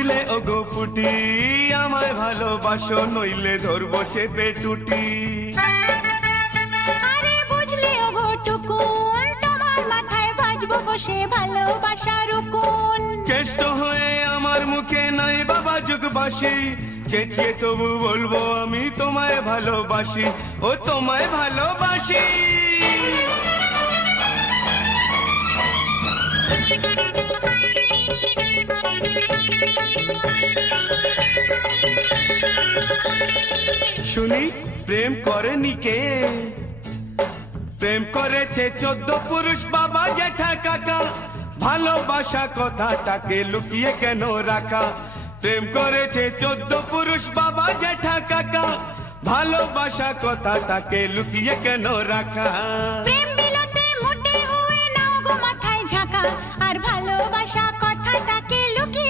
বুঝলে ওগো পুটি আমায় ভালোবাসো নইলে ধরবো চেপে টুটি। আরে বুঝলে ওগো টুকুন তোমার মাথায় বাজবো বসে ভালোবাসার উকুন। চেষ্ট হয়ে আমার মুখে নাই বাবা যুগবাসী চেঁচিয়ে তবু বলবো আমি তোমায় ভালোবাসি ও তোমায় ভালোবাসি। শুনি প্রেম করেনি কে? প্রেম করেছে 14 পুরুষ বাবা জ্যাঠা কাকা। ভালোবাসা কথাটাকে লুকিয়ে কেন রাখা? প্রেম করেছে 14 পুরুষ বাবা জ্যাঠা কাকা। ভালোবাসা কথাটাকে লুকিয়ে কেন রাখা?